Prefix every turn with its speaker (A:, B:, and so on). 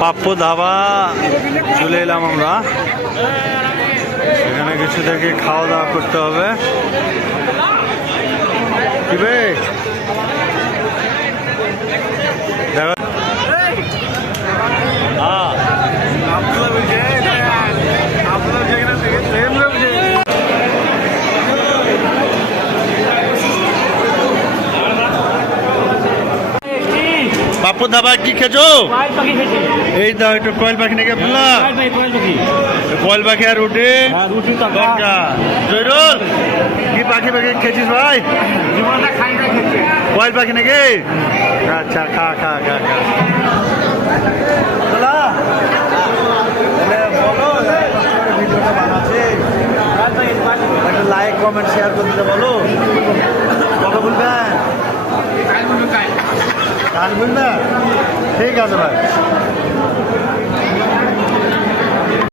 A: পাপ্পু ধাবা, চলে এলাম আমরা। এখানে কিছু থেকে খাওয়া দাওয়া করতে হবে। কি বে? দেখো পাপ্পু ধাবা কি খেছো এই দাও একটু কয়েল পাখি নাকি
B: পাখি
A: কয়েল পাখি। আর রুটি?
B: হ্যাঁ
A: জয়রুল কি পাখি পাখি খেয়েছিস ভাই? কয়েল পাখি নাকি? আচ্ছা খা খা খা খা। লাইক কমেন্ট শেয়ার করে দিতে বলো। কথা বলবেন? কাল বলবেন ঠিক আছে ভাই।